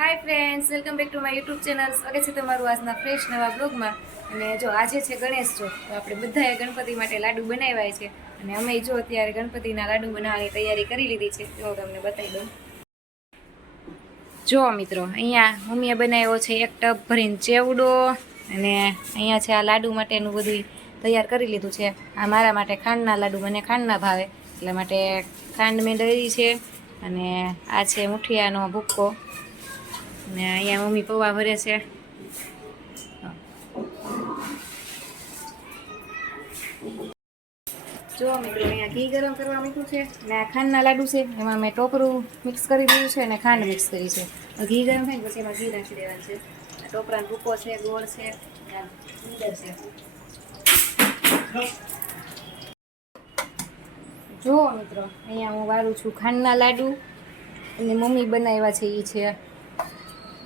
Hi friends, welcome back to my YouTube channel. સ્વાગત છે તમારું આજના ફ્રેશ નવા બ્લોગમાં. અને જો આજે છે ગણેશ ચોથ, તો આપણે બધાએ ગણપતિ માટે લાડુ બનાવ્યા છે. અને અમે જો અત્યારે ગણપતિના લાડુ બનાવવાની તૈયારી કરી લીધી છે, તો હું તમને બતાવી દઉં. જો મિત્રો, અહીંયા મમ્મીએ બનાવ્યો છે એક ટબ ભરીને ચેવડો. અને અહીંયા છે આ લાડુ માટેનું બધું તૈયાર કરી લીધું છે. આ મારા માટે ખાંડના લાડુ, મને ખાંડના ભાવે એટલા માટે ખાંડ મેં દળી છે. અને આ છે મુઠિયાનો ભૂક્કો. ને અહીંયા મમ્મી પૌવા ભરે છે. જો મિત્રો, અહીંયા ઘી ગરમ કરવા મૂક્યું છે. ને આ ખાંડના લાડુ છે, એમાં મેં ટોપરું મિક્સ કરી દીધું છે અને ખાંડ મિક્સ કરી છે. ઘી ગરમ થાય પછી એમાં ઘી નાખી દેવાનું છે. ટોપરાનો ભૂકો છે, ગોળ છે, અંદર છે. જો મિત્રો, અહીંયા હું વાળું છું ખાંડના લાડુ અને મમ્મી બનાવ્યા છે એ છે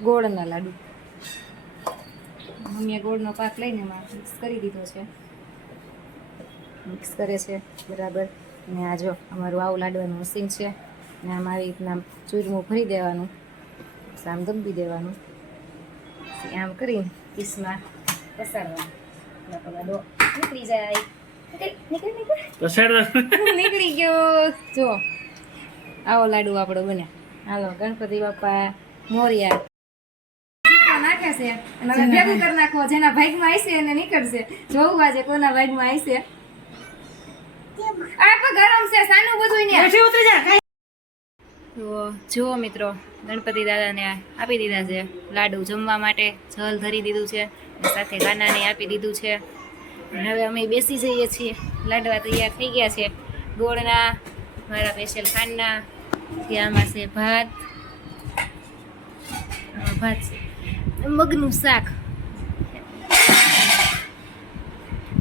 ગોળના લાડુ. મમ્મીએ ગોળનો પાક લઈને એમાં મિક્સ કરી દીધો છે. મિક્સ કરે છે બરાબર. અને આ જો અમારું આવું લાડવાનું મશીન છે. ને આમાં આવી રીતના ચૂરમું ભરી દેવાનું, આમ દબી દેવાનું, આમ કરીને પીસમાં પસારવાનું. નીકળી જાય, નીકળી ગયો. જો આવો લાડુ આપણો બને. હાલો, ગણપતિ બાપા મોર્યા. નાખે છે અને હવે ભેગું કરી નાખો. જેના ભાગમાં આવશે એને નીકળશે. જોવું આજે કોના ભાગમાં આવશે. આ પણ ગરમ છે સાનું બધું ને. તો જો મિત્રો, ગણપતિ દાદાને આપી દીધા છે લાડુ જમવા માટે. જલ ધરી દીધું છે અને સાથે ગાનાને આપી દીધું છે. અને હવે અમે બેસી જઈએ છીએ. લાડવા તૈયાર થઈ ગયા છે ગોળના, મારા સ્પેશિયલ ખાંડના. આમાં છે ભાત, ભાત છે, મગનું શાક.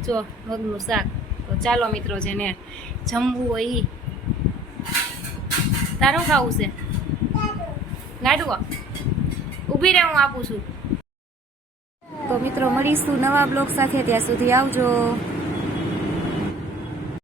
જો મગનું શાક. તો ચાલો મિત્રો, જેને જમવું હોય ઈ. તારું ખાવું છે લાડુ? ઊભી રહે, હું આપું છું. તો મિત્રો, મળીશું નવા બ્લોગ સાથે. ત્યાં સુધી આવજો.